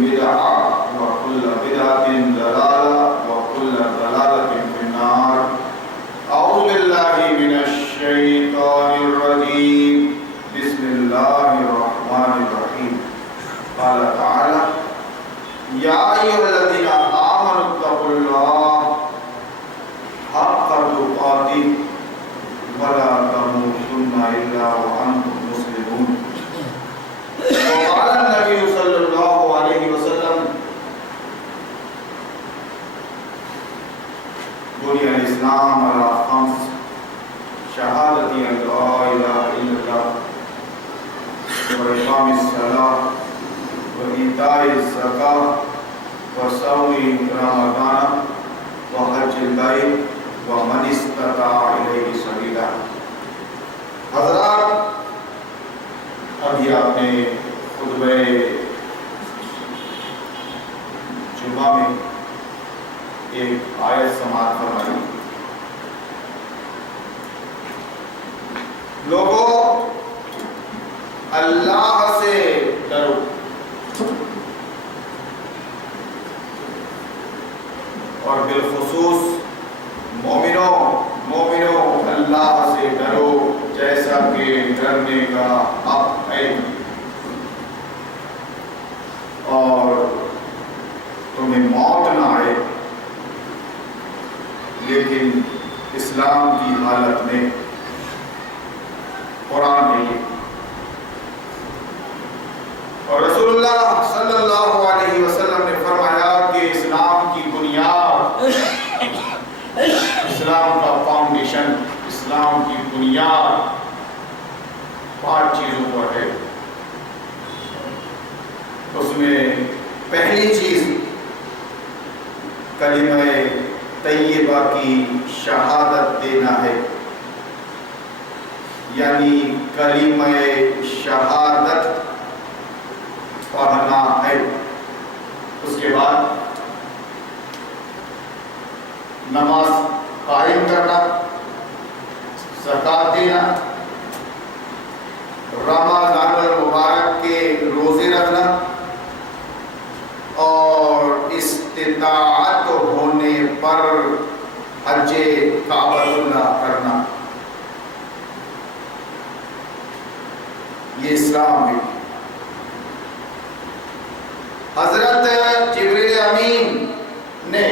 بدعة وكل بدعة ضلالة وكل ضلالة في النار. أعوذ بالله من الشيطان الرجيم. بسم الله الرحمن الرحيم. قال تعالى: يا أيها الذين آمنوا اتقوا الله حق تقاته ولا تموتن إلا وأنتم مسلمون. وقال النبي صلى الله عليه وسلم: بني الإسلام على خمس: شهادة أن لا إله إلا الله وإقام الصلاة وإيتاء الزكاة وصوم رمضان وحج البيت ومن استطاع إليه سبيلا. حضرات، ابھی آپ نے خطبہ جمعہ میں ایک آیت سماعت فرمائی. لوگوں، اللہ سے ڈرو. اور بالخصوص مومنوں اللہ سے ڈرو جیسا کہ ڈرنے کا حق ہے. اور تمہیں موت نہ آئے لیکن اسلام کی حالت میں. قرآن میں یہ اور رسول اللہ صلی اللہ علیہ وسلم نے فرمایا کہ اسلام کی بنیاد، اسلام کا فاؤنڈیشن، اسلام کی بنیاد 5 چیزوں پر ہے. اس میں پہلی چیز کلمہ طیبہ کی شہادت دینا ہے، یعنی کلمہ شہادت پڑھنا ہے. اس کے بعد نماز قائم کرنا، زکات دینا، رمضان المبارک کے روزے رکھنا، اور استطاعت ہونے پر حج کعبۃ اللہ کرنا. یہ اسلام ہے. حضرت جبریل امین نے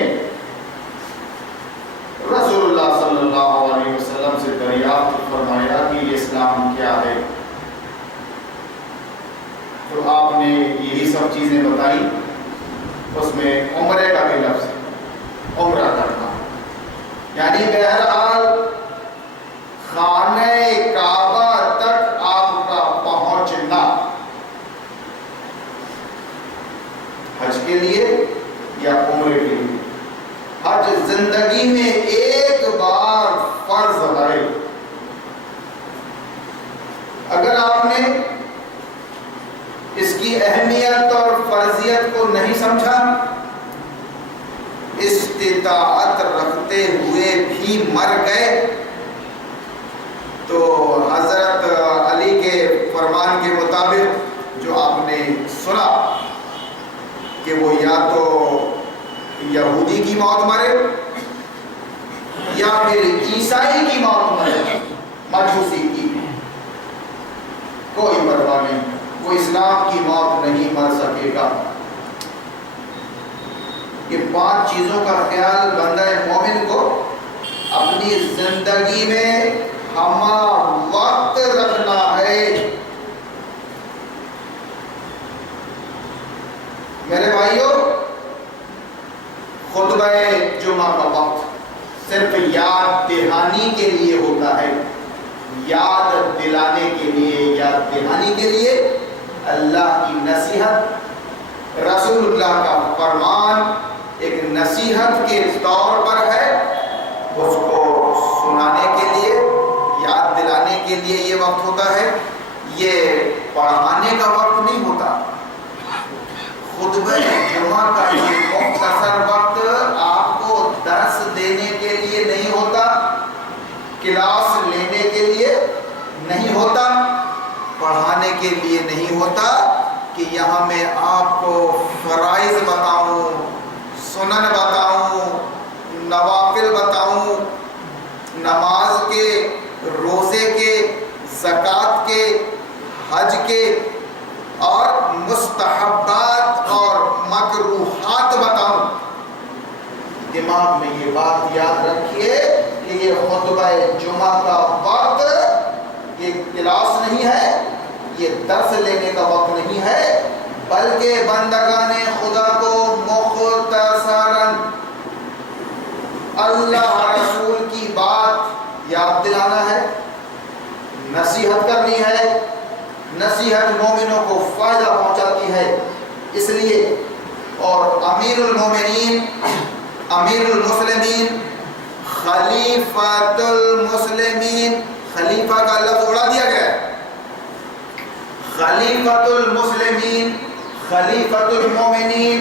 رسول اللہ صلی اللہ علیہ وسلم سے دریافت فرمایا کہ یہ اسلام کیا ہے. تو آپ نے یہی سب چیزیں بتائی. اس میں عمرے کا بھی لفظ ہے، عمرہ کرنا، یعنی بہرحال خانہ کعبہ تک آپ کا پہنچنا، حج کے لیے یا عمرے کے لیے. حج زندگی میں ایک بار فرض ہے. اگر آپ نے اس کی اہمیت اور فرضیت کو نہیں سمجھا، استطاعت رکھتے ہوئے بھی مر گئے، تو حضرت علی کے فرمان کے مطابق جو آپ نے سنا کہ وہ یا تو یہودی کی موت مرے یا پھر عیسائی کی موت مرے، مجوسی کی، کوئی پرواہ نہیں، وہ اسلام کی موت نہیں مر سکے گا. یہ 5 چیزوں کا خیال بندہ مومن کو اپنی زندگی میں ہمہ وقت رکھنا ہے. میرے بھائیوں، خطبہ جمعہ کا وقت صرف یاد دہانی کے لیے ہوتا ہے، یاد دلانے کے لیے، یاد دہانی کے لیے. اللہ کی نصیحت، رسول اللہ کا فرمان ایک نصیحت کے طور پر ہے، اس کو سنانے کے لیے، یاد دلانے کے لیے یہ وقت ہوتا ہے. یہ پڑھانے کا وقت نہیں ہوتا. خطبہ جمعہ کا یہ مختصر وقت آپ کو درس دینے کے لیے نہیں ہوتا، کلاس لینے کے لیے نہیں ہوتا، پڑھانے کے لیے نہیں ہوتا کہ یہاں میں آپ کو فرائض بتاؤں، سنن بتاؤں، نوافل بتاؤں، نماز کے، روزے کے، زکوٰۃ کے، حج کے اور مستحبات اور مکروہات بتاؤں، دماغ میں یہ بات یاد رکھیے کہ یہ خطبہ جمعہ کا وقت یہ کلاس نہیں ہے، یہ درس لینے کا وقت نہیں ہے، بلکہ بندگان خدا کو مختصراً اللہ رسول کی بات یاد دلانا ہے، نصیحت کرنی ہے۔ نصیحت مومنوں کو فائدہ پہنچاتی ہے، اس لیے اور امیر المومنین، امیر المسلمین، خلیفۃ المسلمین، خلیفہ کا لفظ اڑا دیا گیا ہے، خلیفۃ المسلمین، خلیفۃ المومنین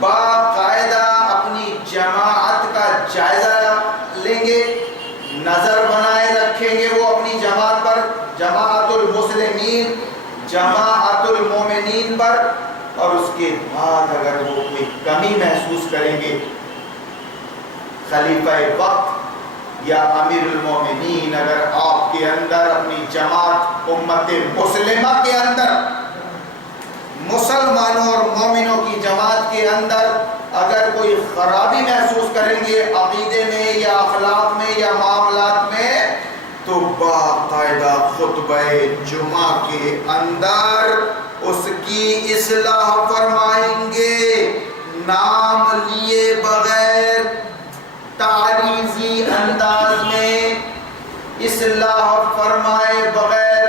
باقاعدہ اپنی جماعت کا جائزہ لیں گے، نظر بنائے رکھیں گے وہ اپنی جماعت پر، جماعت المسلمین، جماعت المومنین پر، اور اس کے بعد اگر وہ کوئی کمی محسوس کریں گے، خلیفہ وقت یا امیر المومنین اگر آپ کے اندر اپنی جماعت امت مسلمہ کے اندر، مسلمانوں اور مومنوں کی جماعت کے اندر اگر کوئی خرابی محسوس کریں گے عقیدے میں یا اخلاق میں یا معاملات میں، تو باقاعدہ خطبہ جمعہ کے اندر اس کی اصلاح فرمائیں گے، نام لیے بغیر تعریضی انداز میں اصلاح فرمائے بغیر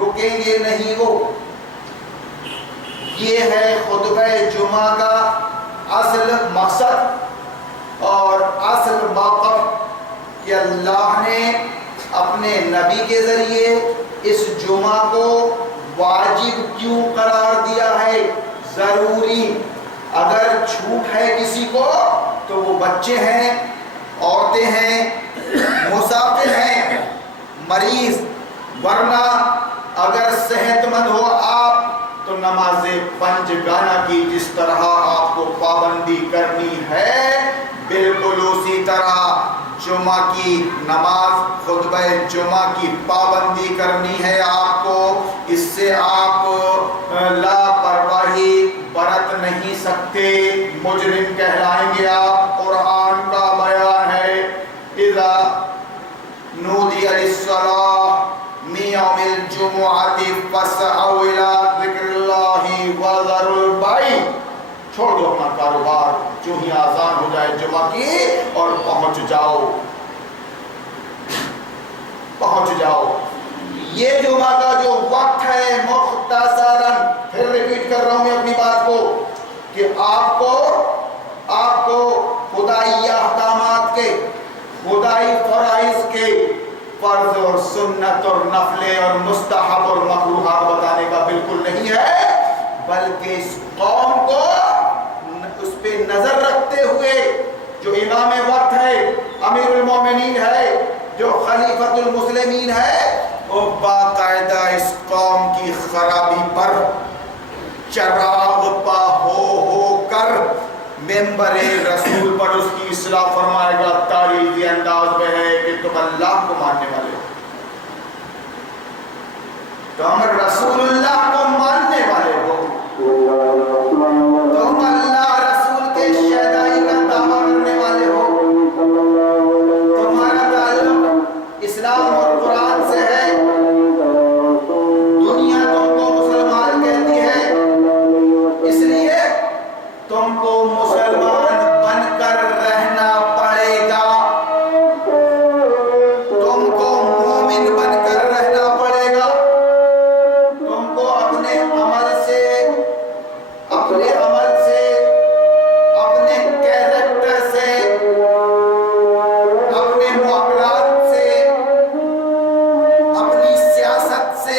رکیں گے نہیں وہ۔ یہ ہے خطبہ جمعہ کا اصل مقصد اور اصل موقف کہ اللہ نے اپنے نبی کے ذریعے اس جمعہ کو واجب کیوں قرار دیا ہے، ضروری۔ اگر چھوٹ ہے کسی کو تو وہ بچے ہیں، عورتیں ہیں، مسافر ہیں، مریض، ورنہ اگر صحت مند ہو آپ تو نماز پنج گانا کی جس طرح آپ کو پابندی کرنی ہے، بالکل اسی طرح جمعہ کی نماز، خطبہ جمعہ کی پابندی کرنی ہے آپ کو۔ اس سے آپ لاپرواہی برت نہیں سکتے، مجرم کہلائیں گے آپ۔ قرآن کا بیان ہے، اذا نودی للصلاۃ من یوم الجمعۃ فاسعوا الی ذکر اللہ وذروا البیع، چھوڑ دو اپنا کاروبار جو ہی آزان ہو جائے جمعہ کی اور پہنچ جاؤ، پہنچ جاؤ۔ یہ جمعہ کا جو وقت ہے مختصراً، پھر ریپیٹ کر رہا ہوں میں اپنی بات کو، کہ آپ کو خدائی احکامات کے، خدائی فرائض کے، فرض اور سنت اور نفل اور مستحب اور مکروہات بتانے کا بالکل نہیں ہے، بلکہ اس قوم کو اس پہ نظر رکھتے ہوئے جو امام وقت ہے، امیر المومنین ہے، جو خلیفۃ المسلمین ہے، وہ باقاعدہ اس قوم کی خرابی پر چراغ پا ہو کر ممبر رسول پر اس کی اصلاح فرمائے گا۔ تعریفی انداز میں ہے کہ تم اللہ کو ماننے والے ہو، تم رسول اللہ کو ماننے والے ہو، تم اللہ رسول کے شہدائی کا دعویٰ کرنے والے ہو، تمہارا تعلق اسلام اور قرآن سے ہے، دنیا تم کو مسلمان کہتی ہے، اس لیے تم کو مسلمان بن کر رہنا پڑے گا، تم کو مومن بن کر رہنا پڑے گا، تم کو اپنے عمل سے، اپنے کیریکٹر سے، اپنے معاملات سے، اپنی سیاست سے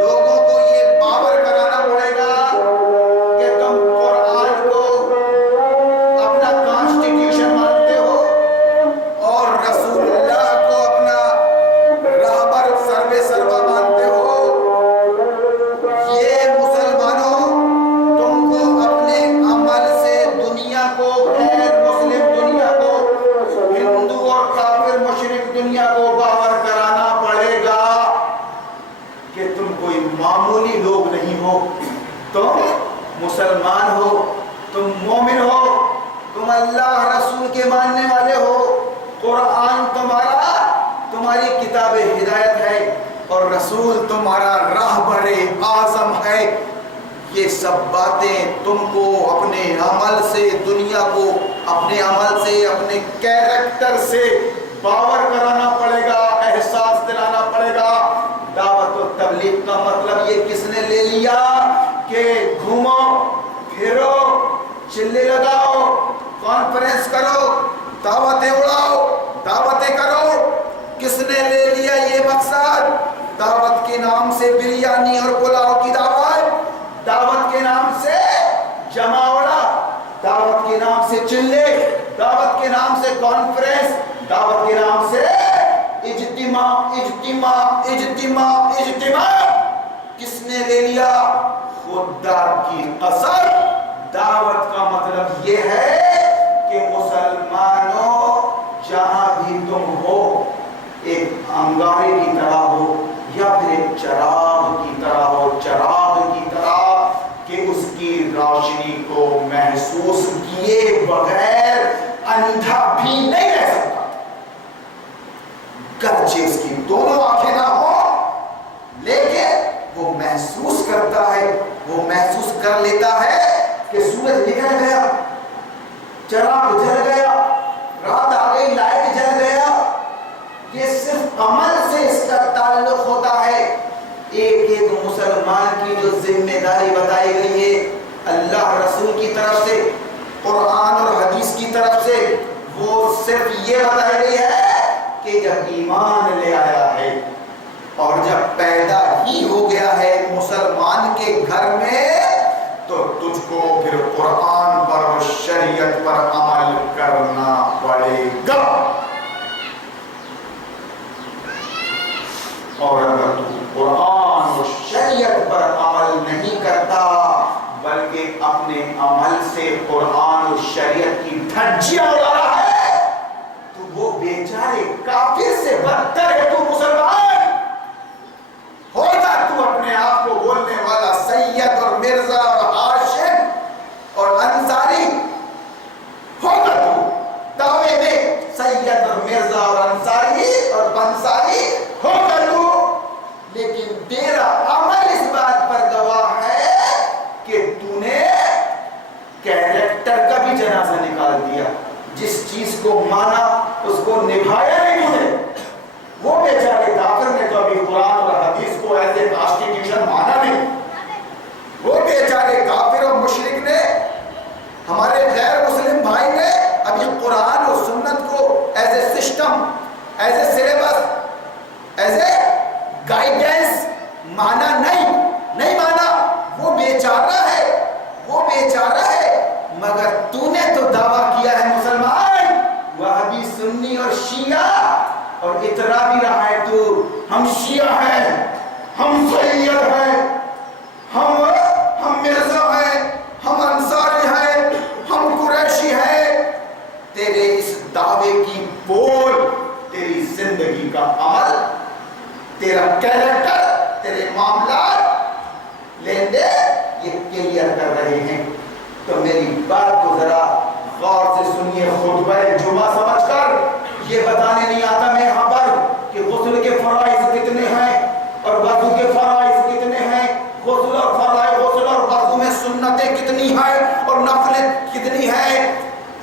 لوگوں کو یہ باور کرانا پڑے گا کہ تم قرآن کو اپنا کانسٹیٹیوشن مانتے ہو اور رسول اللہ کو اپنا رہبر سروا مانتے ہو۔ یہ مسلمانوں، تم مسلمان ہو، تم مومن ہو، تم اللہ رسول کے ماننے والے ہو، قرآن تمہاری کتاب ہدایت ہے اور رسول تمہارا راہبر اعظم ہے۔ یہ سب باتیں تم کو اپنے عمل سے، دنیا کو اپنے عمل سے، اپنے کیریکٹر سے باور کرانا پڑے گا، احساس دلانا پڑے گا۔ دعوت و تبلیغ کا مطلب یہ کس نے لے لیا کہ گھومو پھرو، چلے لگاؤ، کانفرنس کرو، دعوتیں اڑاؤ، دعوتیں کرو، کس نے لے لیا یہ مقصد؟ دعوت کے نام سے بریانی اور پلاؤ کی دعوت، دعوت کے نام سے جماوڑا، دعوت کے نام سے چلے، دعوت کے نام سے کانفرنس، دعوت کے نام سے اجتماع اجتماع اجتماع اجتماع۔ کس نے لے لیا؟ خدا کی قسم، دعوت کا مطلب یہ ہے کہ مسلمانوں جہاں بھی تم ہو، ایک انگارے کی طرح ہو یا پھر ایک چراغ کی طرح ہو، چراغ کی طرح کہ اس کی روشنی کو محسوس کیے بغیر اندھا بھی نہیں رہ سکتا، گرچہ اس کی دونوں آنکھیں نہ ہو، لیکن وہ محسوس کرتا ہے، وہ محسوس کر لیتا ہے کہ سورج نکل گیا، چراغ جل گیا، رات آ گئی، لائٹ جل گیا۔ یہ صرف عمل سے اس کا تعلق ہوتا ہے۔ ایک ایک مسلمان کی جو ذمہ داری بتائی گئی ہے اللہ رسول کی طرف سے، قرآن اور حدیث کی طرف سے، وہ صرف یہ بتائی گئی ہے کہ جب ایمان لے آیا ہے اور جب پیدا ہی ہو گیا ہے مسلمان کے گھر میں، تو تجھ کو پھر قرآن پر اور شریعت پر عمل کرنا پڑے گا۔ اور اگر تو قرآن اور شریعت پر عمل نہیں کرتا بلکہ اپنے عمل سے قرآن اور شریعت کی دھجیاں اڑا رہا ہے، تو وہ بیچارے کافر سے بدتر ہے۔ تو مسلمان ہوگا، تو اپنے آپ کو بولنے والا سید اور مرزا اور ہاشم اور انصاری ہوگا، تو دعوے میں سید اور مرزا اور انصاری اور بنصاری ہوگا تو، لیکن تیرا عمل اس بات پر گواہ ہے کہ تو نے کیریکٹر کا بھی جنازہ نکال دیا، جس چیز کو مانا اس کو نبھایا نہیں تو نے۔ وہ بیچارے کافر نے تو ابھی قرآن اور حدیث کو ایز اے کانسٹیٹیوشن مانا نہیں، وہ بیچارے کافر اور مشرک نے، ہمارے غیر مسلم بھائی نے ابھی قرآن اور سنت کو as a system, as a syllabus, as a guidance مانا نہیں مانا۔ وہ بیچارہ ہے، وہ بیچارہ ہے، مگر تو نے تو دعویٰ کیا ہے مسلمان، وہابی، سنی اور شیعہ، اور اترا بھی رہا ہے تو ہم شیعہ ہیں، ہم سید ہیں، ہم مرزا ہیں، ہم انصاری ہیں، ہم قریشی ہیں۔ تیرے اس دعوے کی بول، تیری زندگی کا عمل، تیرا کیریکٹر، تیرے معاملات، لین دین، یہ کلیئر کر رہے ہیں۔ تو میری بات کو ذرا غور سے سنیے، خطبہ جمعہ سمجھ کر یہ بتانے نہیں آتا میں یہاں پر کہ غسل کے فرائض کتنے ہیں اور وضو کے فرائض کتنے ہیں، غسل اور فرائض، غسل اور وضو میں سنتیں کتنی ہیں اور نفلیں کتنی ہیں۔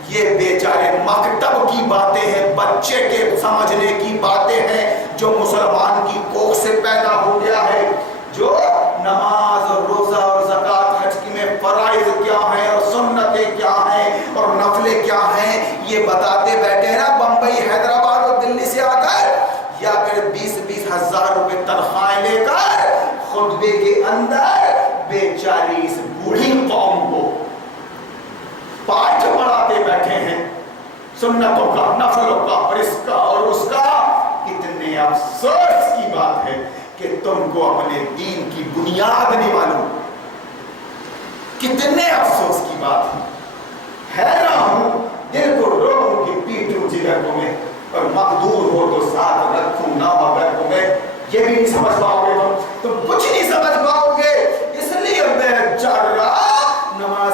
یہ بیچارے مکتب کی باتیں ہیں، بچے کے سمجھنے کی باتیں ہیں، جو مسلمان کی کوکھ سے پیدا ہو گیا ہے، جو نماز اور روزہ اور زکوٰۃ، حج کی میں فرائض کیا ہیں اور سنتیں کیا ہیں اور نفلیں کیا ہیں، یہ بتاتے بیٹھے ہیں نا بمبئی، حیدرآباد اور دلی سے آ کر، یا پھر 20-20 ہزار روپے تنخواہیں لے کر خطبے کے اندر بیچاری اس بوڑھی قوم کو پاٹھ پڑھاتے بیٹھے ہیں، سنتوں کا، نفلوں کا اور اس کا اور اس کا۔ کتنے افسوس کی بات ہے کہ تم کو اپنے دین کی بنیاد نہیں معلوم، کتنے افسوس کی بات ہے۔ حیران ہوں، دل کو روؤں کہ پیٹوں جگر کو میں، اور مقدور ہو تو ساتھ رکھوں نہ مگر کو میں۔ یہ بھی نہیں سمجھ پاؤ گے، تم کچھ نہیں سمجھ پاؤ گے۔ اس لیے بیچارہ نماز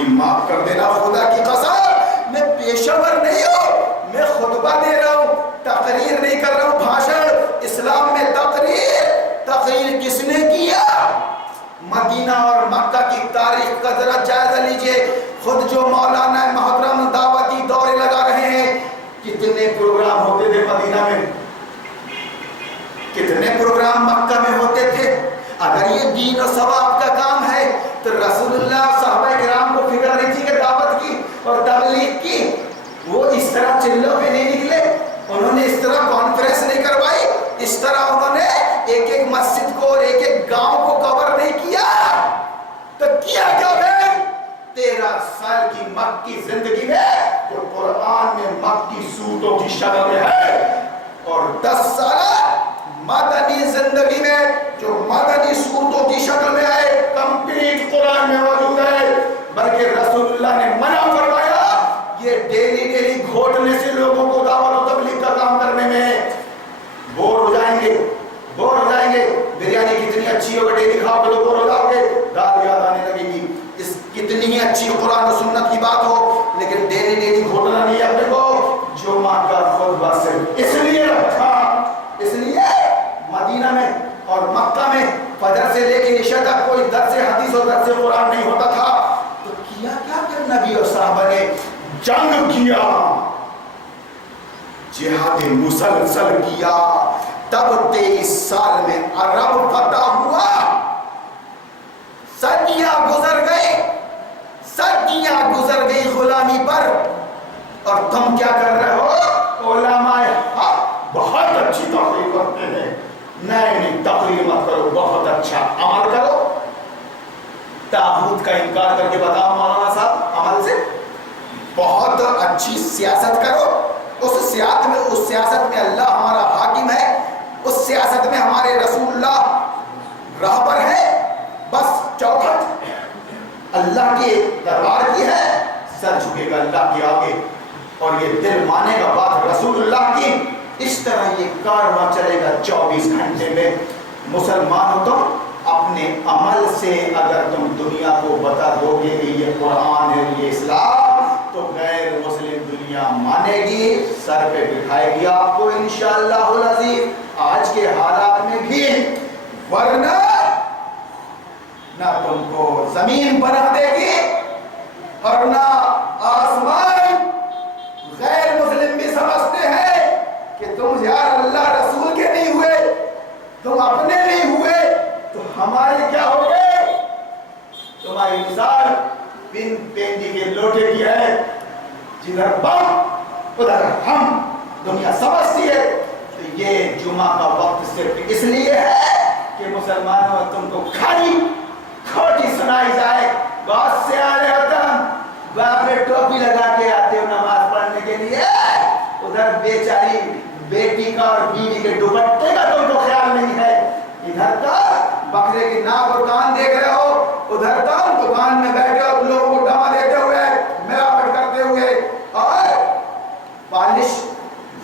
مجھے معاف کر دینا خدا کی قسم، میں پیشہ ور نہیں ہوں، میں خطبہ دے رہا ہوں، تقریر نہیں کر رہا ہوں، بھاشن۔ اسلام میں تقریر کس نے کیا؟ مدینہ اور مکہ کی تاریخ کا ذرا جائزہ لیجئے، خود جو مولانا محترم دعوتی دورے لگا رہے ہیں، کتنے پروگرام ہوتے تھے مدینہ میں، کتنے پروگرام مکہ میں ہوتے تھے۔ اگر یہ دین و ثواب کا کام ہے تو رسول اللہ صحابہ کرام کو فکر نہیں تھی کہ دعوت کی اور تبلیغ کی؟ وہ اس طرح چلوں پہ نہیں نکلے، انہوں نے اس طرح کانفرنس نہیں کروائی، اس طرح انہوں نے ایک ایک مسجد کو اور ایک ایک گاؤں کو کور نہیں کیا۔ تو کیا کیا ہے 13 سال کی مکی زندگی میں جو قرآن میں مکی صورتوں کی شکل میں ہے، اور 10 سال مدنی زندگی میں جو مدنی صورتوں کی شکل میں ہے، کمپلیٹ قرآن میں موجود ہے۔ بلکہ رسول اللہ نے منع فرمایا یہ ڈیلی گھوٹنے سے لوگوں کو دعوت و تبلیغ کا کام کرنے میں بور ہو جائیں گے۔ بریانی کتنی اچھی ہوگی، ڈیلی کھاؤ گے تو بور ہو جاؤ گے، دال یاد آنے لگے گی۔ اس کتنی ہی اچھی قرآن و سنت کی بات ہو، لیکن ڈیلی گھوٹنا نہیں ہے اپنے کو۔ جمعہ کا خطبہ صرف اس لیے رکھا، اس لیے مدینہ میں اور مکہ میں فجر سے لے کے عشاء تک کوئی درس حدیث اور درس قرآن نہیں ہوتا تھا۔ تو کیا کیا کہ نبی اور صحابہ نے جنگ کیا، جہاد مسلسل کیا، تب 23 سال میں عرب فتح ہوا۔ صدیاں گزر گئی غلامی پر، اور تم کیا کر رہے ہو؟ علماء حق بہت اچھی تقریر کرتے ہیں، نہیں تقریر مت کرو، بہت اچھا عمل کرو۔ طاغوت کا انکار کر کے بتاؤ مولانا صاحب عمل سے، بہت اچھی سیاست کرو، اس سیاست میں اللہ ہمارا حاکم ہے، اس سیاست میں ہمارے رسول اللہ راہبر ہے، بس چوکھٹ اللہ کے دربار کی ہے، سر جھکے گا اللہ کے آگے، اور یہ دل مانے گا بات رسول اللہ کی۔ اس طرح یہ کارواں چلے گا 24 گھنٹے میں۔ مسلمان ہو تم، اپنے عمل سے اگر تم دنیا کو بتا دو گے کہ یہ قرآن ہے، یہ اسلام، تو غیر مسلم دنیا مانے گی، سر پہ بٹھائے گی آپ کو انشاءاللہ العزیز، آج کے حالات میں بھی۔ ورنہ نہ تم کو زمین بنا دے گی اور نہ آسمان۔ غیر مسلم بھی سمجھتے ہیں کہ تم یار اللہ رسول کے نہیں ہوئے، تم اپنے نہیں ہوئے، تو ہمارے کیا ہو گئے؟ تمہاری مثال بن پینڈی کے لوٹے کی ہے، جدھر بم ادھر ہم، دنیا سمجھتی ہے۔ تو یہ جمعہ کا وقت صرف اس لیے ہے کہ مسلمانوں تم کو کھوٹی سنائی جائے۔ بہت سے آ رہے ہوتا ہم باپ نے ٹوپی لگا کے آتے ہو نماز پڑھنے کے لیے، ادھر بیچاری بیٹی کا اور بیوی کے دوپٹے کا تم کو خیال نہیں ہے، ادھر کا بکرے کی ناک اور کان دیکھ رہے ہو، ادھر کا دکان میں بیٹھے ہو لوگوں کو ڈما دیتے ہوئے، ملاوٹ کرتے ہوئے، اور پالش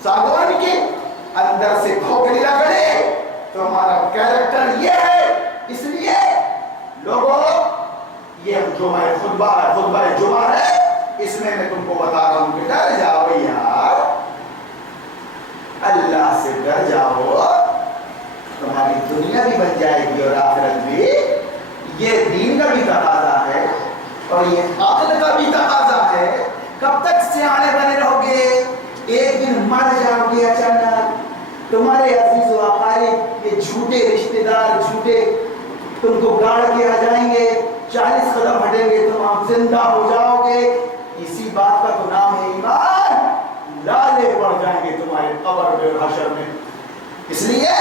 ساگوان کی اندر سے کھوکھلی لگڑی۔ تو ہمارا کیریکٹر یہ ہے، اس لیے لوگوں یہ خطبہ جمعہ ہے، اس میں تم کو بتا رہا ہوں کہ ڈر جاؤ یار، اللہ سے ڈر جاؤ، تمہاری دنیا بھی بن جائے گی اور آخرت بھی۔ یہ دین کا بھی تقاضا ہے اور یہ عقل کا بھی تقاضا ہے۔ کب تک سیانے بنے رہو گے؟ ایک دن مر جاؤ گے اچانک، تمہارے عزیز و اقارب یہ جھوٹے رشتہ دار، جھوٹے تم کو گاڑ کے آ جائیں گے، 40 قدم ہٹیں گے تم آپ زندہ ہو جاؤ گے۔ اسی بات کا تو نام ہے ایمان، لالے پڑ جائیں گے تمہارے قبر میں اور حشر میں۔ اس لیے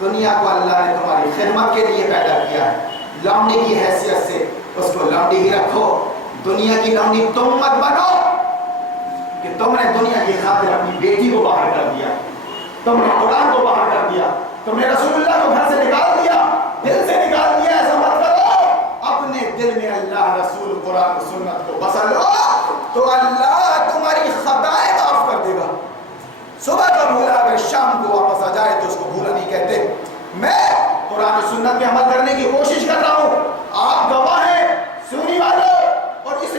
دنیا کو اللہ نے تمہاری خدمت کے لیے پیدا کیا ہے، لونڈی کی حیثیت سے اس کو لونڈی ہی رکھو۔ دنیا کی لونڈی تم مت بنو کہ تم نے دنیا کی خاطر اپنی بیٹی کو باہر کر دیا، تم نے قرآن کو باہر کر دیا، تم نے رسول اللہ کو گھر سے نکال دیا، دل سے نکال دیا۔ ایسا مت کرو، اپنے دل میں اللہ رسول قرآن سنت کو بسا لو، تو اللہ تمہاری خطائیں معاف کر دے گا۔ صبح کا بھولا اگر شام کو واپس آ جائے تو اس کو بھولا نہیں کہتے۔ میں قرآن سنت پہ عمل کرنے کی کوشش کر رہا ہوں، آپ گواہ ہیں سنی والوں، اور اس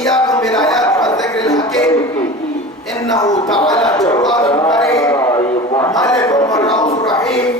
ایاکم بالآیات والذکر الحکیم انہ تعالی جواد کریم مالک الرؤوف الرحیم